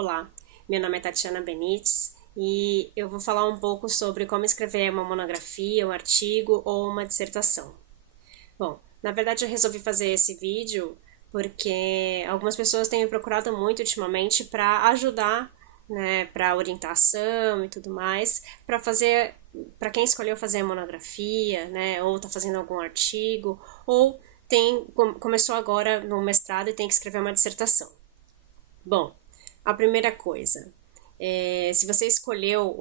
Olá, meu nome é Tatiana Benites e eu vou falar um pouco sobre como escrever uma monografia, um artigo ou uma dissertação. Bom, na verdade eu resolvi fazer esse vídeo porque algumas pessoas têm me procurado muito ultimamente para ajudar, né, para orientação e tudo mais, para quem escolheu fazer a monografia, né, ou está fazendo algum artigo, ou começou agora no mestrado e tem que escrever uma dissertação. Bom, a primeira coisa, se você escolheu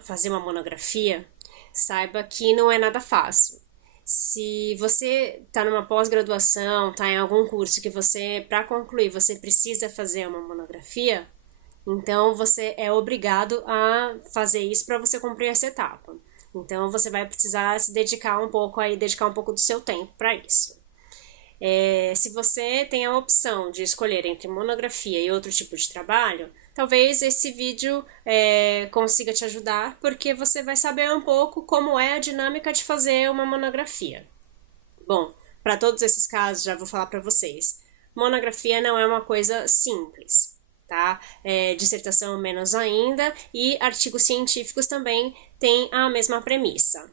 fazer uma monografia, saiba que não é nada fácil. Se você está numa pós-graduação, está em algum curso que para concluir, você precisa fazer uma monografia, então você é obrigado a fazer isso para você cumprir essa etapa. Então você vai precisar se dedicar um pouco do seu tempo para isso. Se você tem a opção de escolher entre monografia e outro tipo de trabalho, talvez esse vídeo consiga te ajudar, porque você vai saber um pouco como é a dinâmica de fazer uma monografia. Bom, para todos esses casos, já vou falar para vocês. Monografia não é uma coisa simples, tá? Dissertação menos ainda, e artigos científicos também têm a mesma premissa.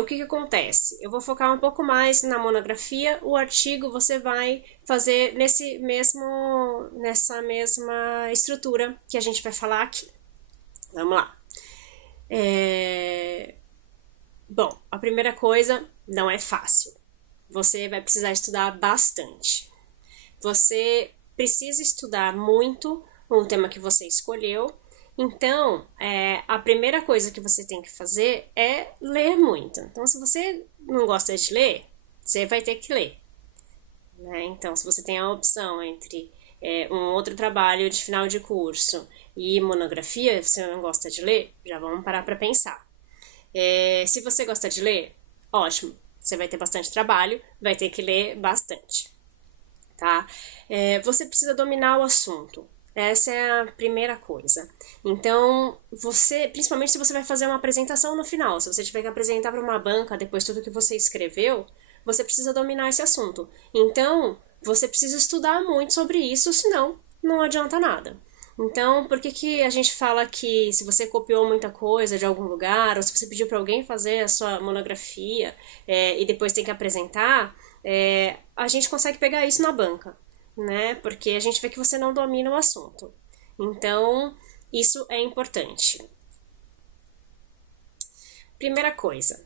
O que acontece? Eu vou focar um pouco mais na monografia. O artigo você vai fazer nessa mesma estrutura que a gente vai falar aqui. Vamos lá. Bom, a primeira coisa, não é fácil. Você vai precisar estudar bastante. Você precisa estudar muito um tema que você escolheu. Então, a primeira coisa que você tem que fazer é ler muito. Então, se você não gosta de ler, você vai ter que ler, né? Então, se você tem a opção entre um outro trabalho de final de curso e monografia, se você não gosta de ler, já vamos parar para pensar. Se você gosta de ler, ótimo, você vai ter bastante trabalho, vai ter que ler bastante, tá? Você precisa dominar o assunto. Essa é a primeira coisa. Então, principalmente se você vai fazer uma apresentação no final, se você tiver que apresentar para uma banca depois tudo que você escreveu, você precisa dominar esse assunto. Então, você precisa estudar muito sobre isso, senão não adianta nada. Então, por que a gente fala que se você copiou muita coisa de algum lugar, ou se você pediu para alguém fazer a sua monografia e depois tem que apresentar, a gente consegue pegar isso na banca, né? Porque a gente vê que você não domina o assunto. Então, isso é importante. Primeira coisa,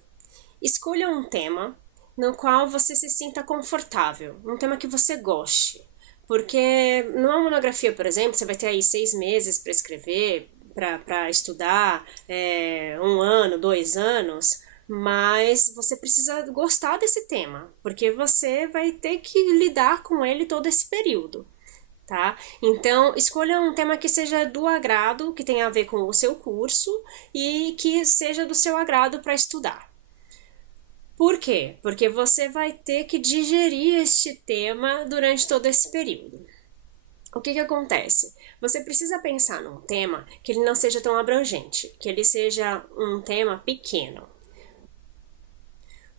escolha um tema no qual você se sinta confortável, um tema que você goste. Porque numa monografia, por exemplo, você vai ter aí 6 meses para escrever, para estudar, 1 ano, 2 anos, mas você precisa gostar desse tema, porque você vai ter que lidar com ele todo esse período, tá? Então, escolha um tema que seja do agrado, que tenha a ver com o seu curso e que seja do seu agrado para estudar. Por quê? Porque você vai ter que digerir este tema durante todo esse período. O que acontece? Você precisa pensar num tema que ele não seja tão abrangente, que ele seja um tema pequeno.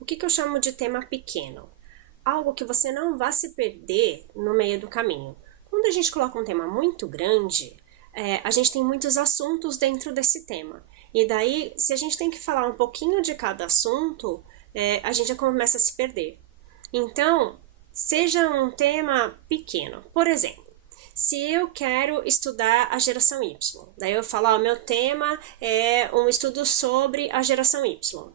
O que eu chamo de tema pequeno? Algo que você não vá se perder no meio do caminho. Quando a gente coloca um tema muito grande, a gente tem muitos assuntos dentro desse tema. E daí, se a gente tem que falar um pouquinho de cada assunto, a gente já começa a se perder. Então, seja um tema pequeno. Por exemplo, se eu quero estudar a geração Y, daí eu falo, meu tema é um estudo sobre a geração Y.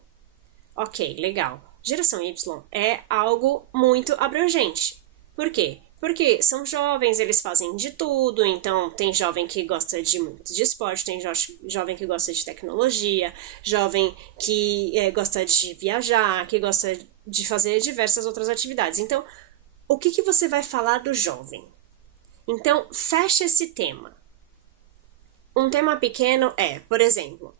Ok, legal. Geração Y é algo muito abrangente. Por quê? Porque são jovens, eles fazem de tudo, então tem jovem que gosta de esporte, tem jovem que gosta de tecnologia, jovem que gosta de viajar, que gosta de fazer diversas outras atividades. Então, o que você vai falar do jovem? Então, feche esse tema. Um tema pequeno por exemplo,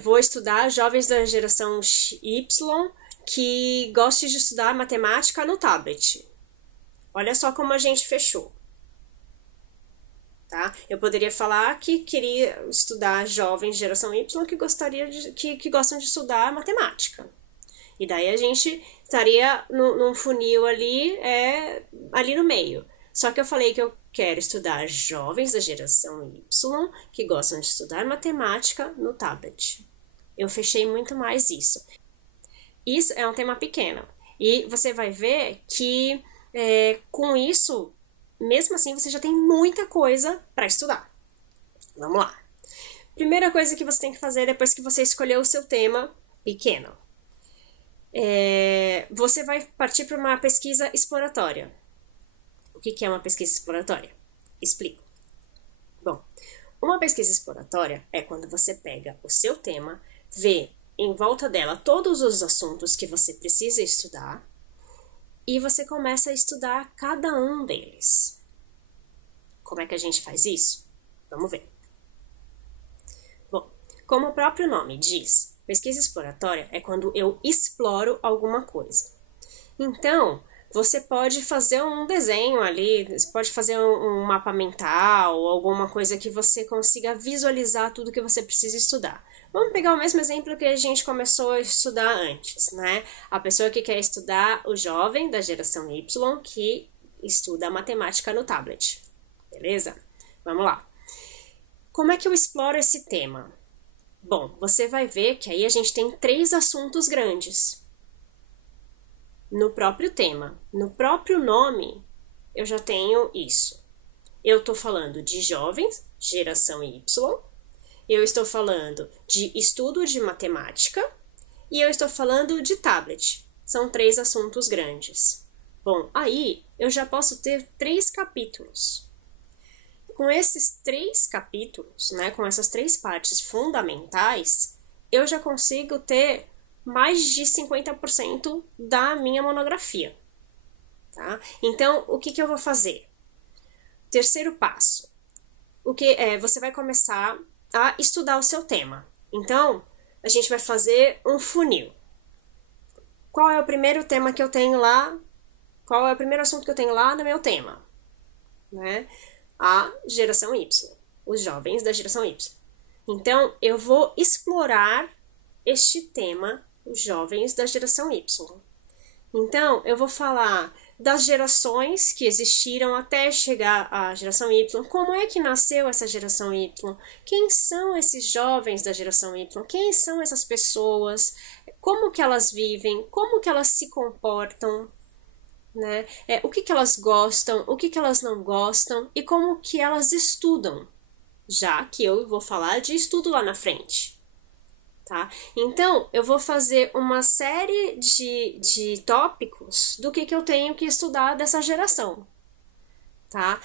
vou estudar jovens da geração Y que gostem de estudar matemática no tablet. Olha só como a gente fechou. Tá? Eu poderia falar que queria estudar jovens de geração Y que gostam de estudar matemática. E daí a gente estaria num funil ali no meio. Só que eu falei que eu quero estudar jovens da geração Y que gostam de estudar matemática no tablet. Eu fechei muito mais isso. Isso é um tema pequeno. E você vai ver que com isso, mesmo assim, você já tem muita coisa para estudar. Vamos lá. Primeira coisa que você tem que fazer depois que você escolheu o seu tema pequeno. Você vai partir para uma pesquisa exploratória. O que é uma pesquisa exploratória? Explico. Bom, uma pesquisa exploratória é quando você pega o seu tema, vê em volta dela todos os assuntos que você precisa estudar e você começa a estudar cada um deles. Como é que a gente faz isso? Vamos ver. Bom, como o próprio nome diz, pesquisa exploratória é quando eu exploro alguma coisa. Então, você pode fazer um desenho ali, você pode fazer um mapa mental, ou alguma coisa que você consiga visualizar tudo que você precisa estudar. Vamos pegar o mesmo exemplo que a gente começou a estudar antes, né? A pessoa que quer estudar o jovem da geração Y que estuda matemática no tablet. Beleza? Vamos lá. Como é que eu exploro esse tema? Bom, você vai ver que aí a gente tem 3 assuntos grandes. No próprio tema, no próprio nome, eu já tenho isso. Eu estou falando de jovens, geração Y, eu estou falando de estudo de matemática e eu estou falando de tablet. São 3 assuntos grandes. Bom, aí eu já posso ter 3 capítulos. Com esses 3 capítulos, né, com essas 3 partes fundamentais, eu já consigo ter mais de 50% da minha monografia. Tá? Então, o que eu vou fazer? Terceiro passo. Você vai começar a estudar o seu tema. Então, a gente vai fazer um funil. Qual é o primeiro tema que eu tenho lá? Qual é o primeiro assunto que eu tenho lá no meu tema? Né? A geração Y. Os jovens da geração Y. Então, eu vou explorar este tema, os jovens da geração Y. Então, eu vou falar das gerações que existiram até chegar à geração Y. Como é que nasceu essa geração Y? Quem são esses jovens da geração Y? Quem são essas pessoas? Como que elas vivem? Como que elas se comportam? Né? O que elas gostam? O que elas não gostam? E como que elas estudam? Já que eu vou falar de estudo lá na frente. Tá? Então, eu vou fazer uma série de tópicos do que eu tenho que estudar dessa geração. Tá?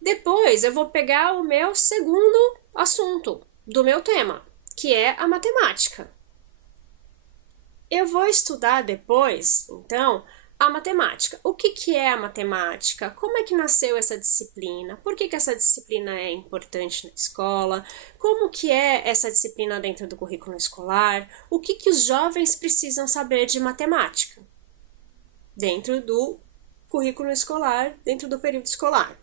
Depois, eu vou pegar o meu segundo assunto do meu tema, que é a matemática. Eu vou estudar depois, então, a matemática. O que é a matemática? Como é que nasceu essa disciplina? Por que essa disciplina é importante na escola? Como que é essa disciplina dentro do currículo escolar? O que os jovens precisam saber de matemática? Dentro do currículo escolar, dentro do período escolar.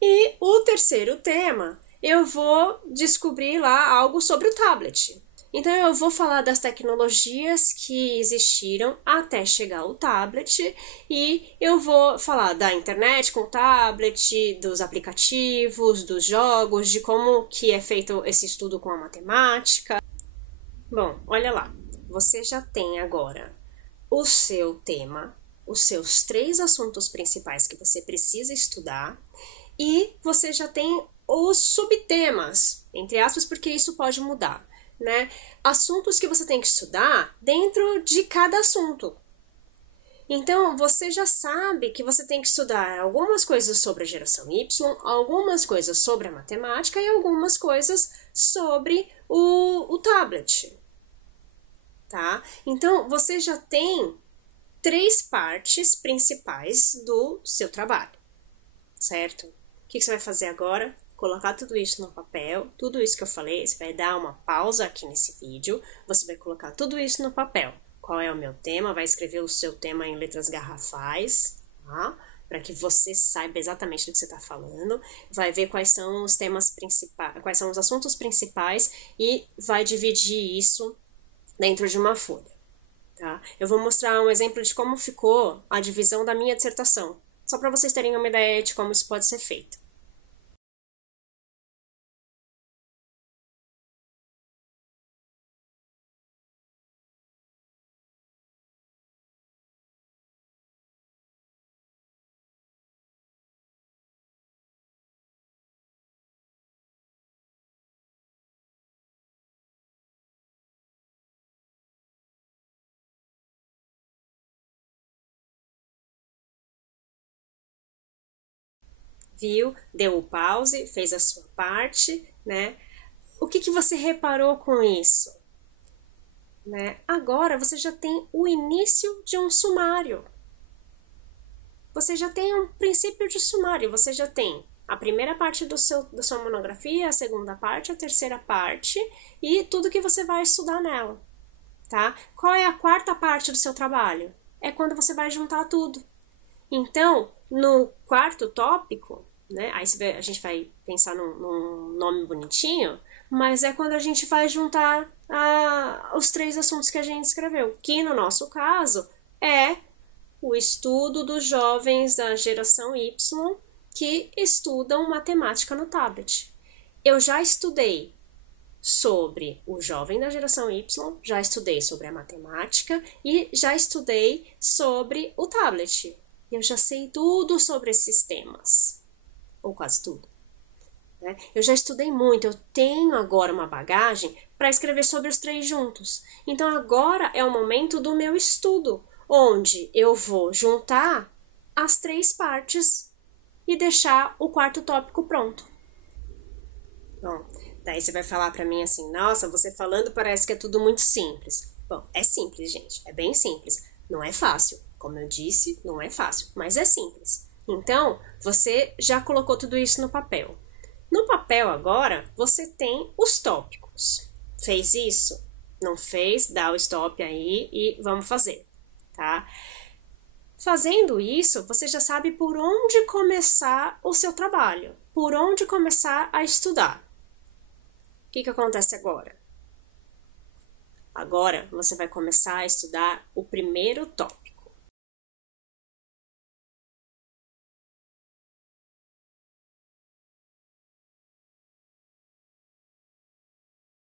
E o terceiro tema, eu vou descobrir lá algo sobre o tablet. Então, eu vou falar das tecnologias que existiram até chegar o tablet e eu vou falar da internet com o tablet, dos aplicativos, dos jogos, de como que é feito esse estudo com a matemática. Bom, olha lá, você já tem agora o seu tema, os seus 3 assuntos principais que você precisa estudar e você já tem os subtemas, entre aspas, porque isso pode mudar. Né? Assuntos que você tem que estudar dentro de cada assunto. Então, você já sabe que você tem que estudar algumas coisas sobre a geração Y, algumas coisas sobre a matemática e algumas coisas sobre o tablet. Tá? Então, você já tem 3 partes principais do seu trabalho. Certo? O que você vai fazer agora? Colocar tudo isso no papel, tudo isso que eu falei, você vai dar uma pausa aqui nesse vídeo, você vai colocar tudo isso no papel. Qual é o meu tema? Vai escrever o seu tema em letras garrafais, tá? Para que você saiba exatamente do que você está falando, vai ver quais são os temas principais, quais são os assuntos principais e vai dividir isso dentro de uma folha. Tá? Eu vou mostrar um exemplo de como ficou a divisão da minha dissertação. Só para vocês terem uma ideia de como isso pode ser feito. Viu? Deu o pause, fez a sua parte, né? O que você reparou com isso? Né? Agora você já tem o início de um sumário. Você já tem um princípio de sumário, você já tem a primeira parte da sua monografia, a segunda parte, a terceira parte e tudo que você vai estudar nela, tá? Qual é a quarta parte do seu trabalho? É quando você vai juntar tudo. Então, no quarto tópico, né? Aí a gente vai pensar num nome bonitinho, mas é quando a gente vai juntar os 3 assuntos que a gente escreveu, que no nosso caso é o estudo dos jovens da geração Y que estudam matemática no tablet. Eu já estudei sobre o jovem da geração Y, já estudei sobre a matemática e já estudei sobre o tablet. Eu já sei tudo sobre esses temas, ou quase tudo. Né? Eu já estudei muito, eu tenho agora uma bagagem para escrever sobre os 3 juntos. Então agora é o momento do meu estudo, onde eu vou juntar as 3 partes e deixar o quarto tópico pronto. Bom, daí você vai falar para mim assim, nossa, você falando parece que é tudo muito simples. Bom, é simples, gente, é bem simples. Não é fácil, como eu disse, não é fácil, mas é simples. Então, você já colocou tudo isso no papel. No papel agora, você tem os tópicos. Fez isso? Não fez? Dá o stop aí e vamos fazer, tá? Fazendo isso, você já sabe por onde começar o seu trabalho, por onde começar a estudar. O que acontece agora? Agora você vai começar a estudar o primeiro tópico.